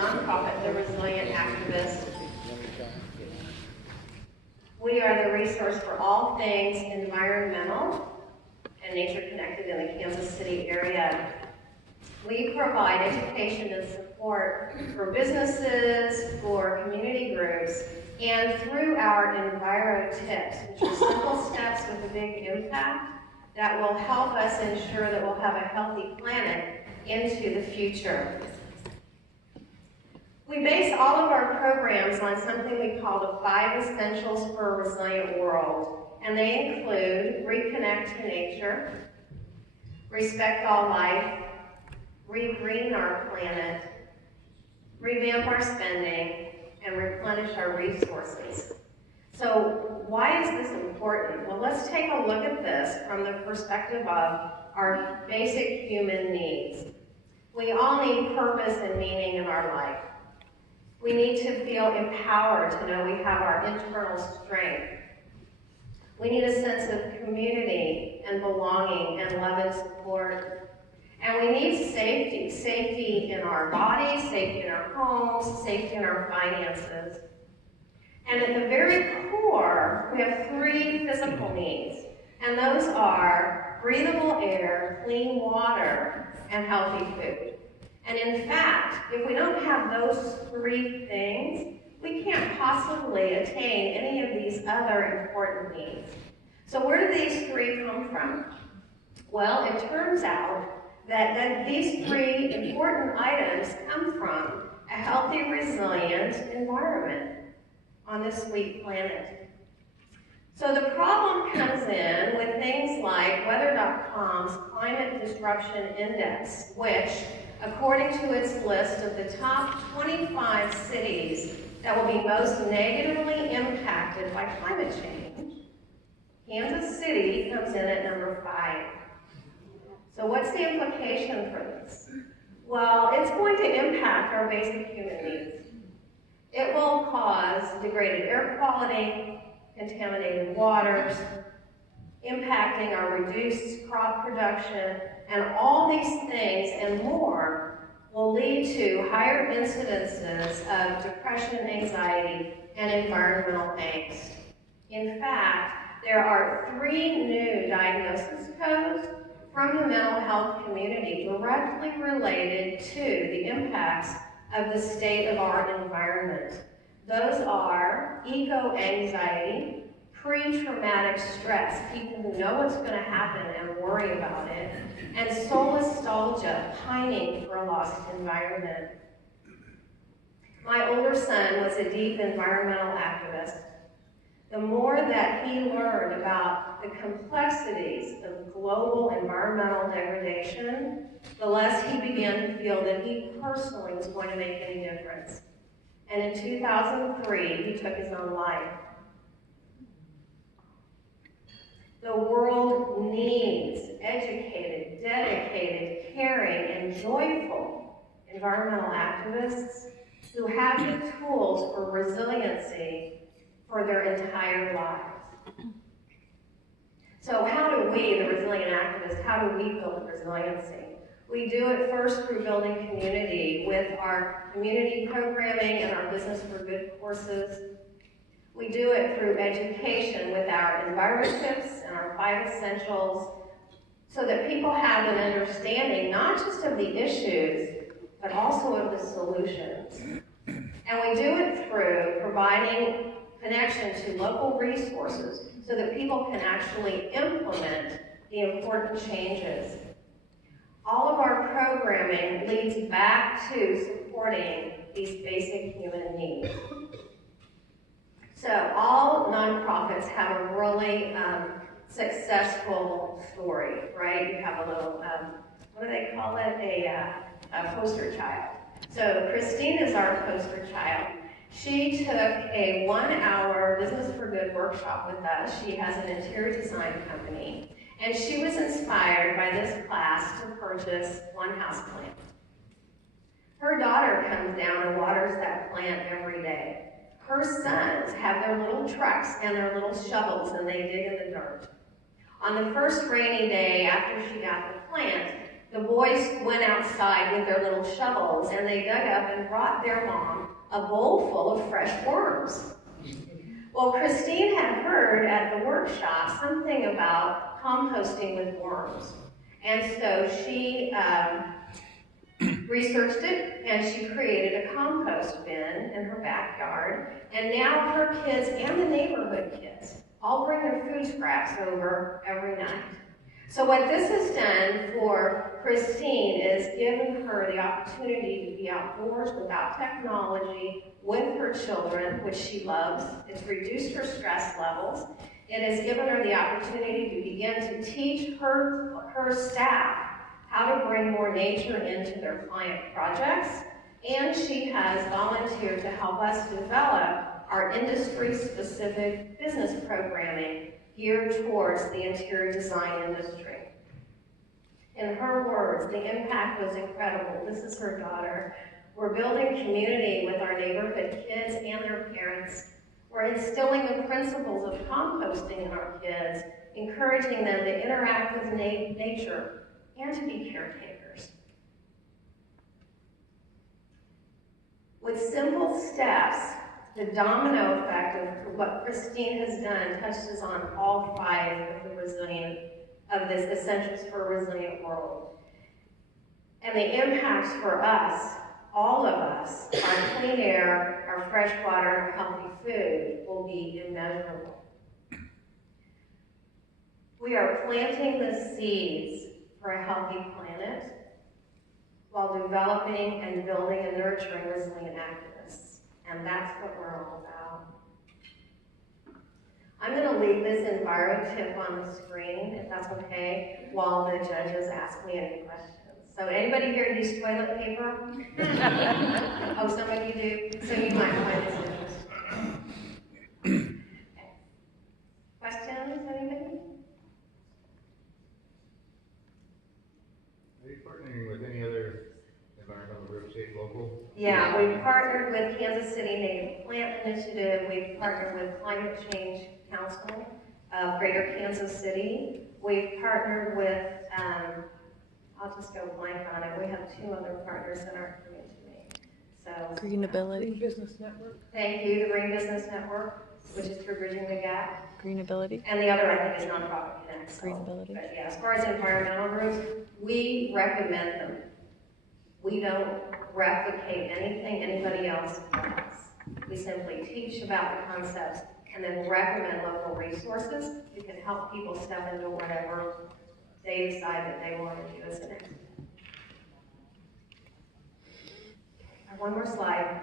nonprofit, The Resilient Activist. We are the resource for all things environmental and nature connected in the Kansas City area. We provide education and support for businesses, for community groups, and through our Enviro Tips, which are simple steps with a big impact that will help us ensure that we'll have a healthy planet into the future. We base all of our programs on something we call the 5 essentials for a resilient world, and they include reconnect to nature, respect all life, regreen our planet, revamp our spending, and replenish our resources. So why is this important? Well, let's take a look at this from the perspective of our basic human needs. We all need purpose and meaning in our life. We need to feel empowered to know we have our internal strength. We need a sense of community and belonging and love and support. And we need safety. Safety in our bodies, safety in our homes, safety in our finances. And at the very core, we have 3 physical needs. And those are breathable air, clean water, and healthy food. And in fact, if we don't have those 3 things, we can't possibly attain any of these other important needs. So where do these 3 come from? Well, it turns out that these 3 important items come from a healthy, resilient environment on this sweet planet. So the problem comes in with things like Weather.com's Climate Disruption Index, which, according to its list of the top 25 cities that will be most negatively impacted by climate change, Kansas City comes in at number 5. So what's the implication for this? Well, it's going to impact our basic human needs. It will cause degraded air quality, contaminated waters, impacting our reduced crop production, and all these things and more will lead to higher incidences of depression, anxiety, and environmental angst. In fact, there are 3 new diagnosis codes from the mental health community directly related to the impacts of the state of our environment. Those are eco-anxiety, pre-traumatic stress, people who know what's going to happen and worry about it, and solastalgia, pining for a lost environment. My older son was a deep environmental activist. The more that he learned about the complexities of global environmental degradation, the less he began to feel that he personally was going to make any difference. And in 2003, he took his own life. The world needs educated, dedicated, caring, and joyful environmental activists who have the tools for resiliency for their entire lives. So how do we, the resilient activists, how do we build resiliency? We do it first through building community with our community programming and our Business for Good courses. We do it through education with our Enviro Tips and our 5 essentials so that people have an understanding not just of the issues, but also of the solutions. And we do it through providing connection to local resources so that people can actually implement the important changes. All of our programming leads back to supporting these basic human needs. So all nonprofits have a really successful story, right? You have a little, what do they call it? A poster child. So Christine is our poster child. She took a 1-hour Business for Good workshop with us. She has an interior design company. And she was inspired by this class to purchase 1 houseplant. Her daughter comes down and waters that plant every day. Her sons have their little trucks and their little shovels and they dig in the dirt. On the first rainy day after she got the plant, the boys went outside with their little shovels and they dug up and brought their mom a bowl full of fresh worms. Well, Christine had heard at the workshop something about composting with worms. And so she researched it, and she created a compost bin in her backyard. And now her kids and the neighborhood kids all bring their food scraps over every night. So what this has done for Christine is given her the opportunity to be outdoors without technology with her children, which she loves. It's reduced her stress levels. It has given her the opportunity to begin to teach her staff how to bring more nature into their client projects. And she has volunteered to help us develop our industry-specific business programming geared towards the interior design industry. In her words, the impact was incredible. This is her daughter. We're building community with our neighborhood kids and their parents. We're instilling the principles of composting in our kids, encouraging them to interact with nature and to be caretakers. With simple steps, the domino effect of what Christine has done touches on all 5 of this essentials for a resilient world. And the impacts for us, all of us, our clean air, our fresh water, and our healthy food will be immeasurable. We are planting the seeds for a healthy planet while developing and building and nurturing resilient activists. And that's what we're all about. I'm going to leave this enviro tip on the screen, if that's okay, while the judges ask me any questions. So anybody here use toilet paper? Oh, some of you do? So you might find this interesting. Okay. Questions, anybody? Are you partnering with any other environmental groups, state, local? Yeah, we've partnered with Kansas City Native Plant Initiative. We've partnered with Climate Change Council of Greater Kansas City. We've partnered with, I'll just go blank on it. We have 2 other partners that aren't coming to me. So Greenability. Green Business Network. Thank you, the Green Business Network, which is for Bridging the Gap. Greenability. And the other, I think, is Nonprofit Connect. So, Greenability. but yeah, as far as environmental groups, we recommend them. We don't replicate anything anybody else does. We simply teach about the concepts and then recommend local resources that can help people step into whatever they decide that they want to do as the next step. One more slide.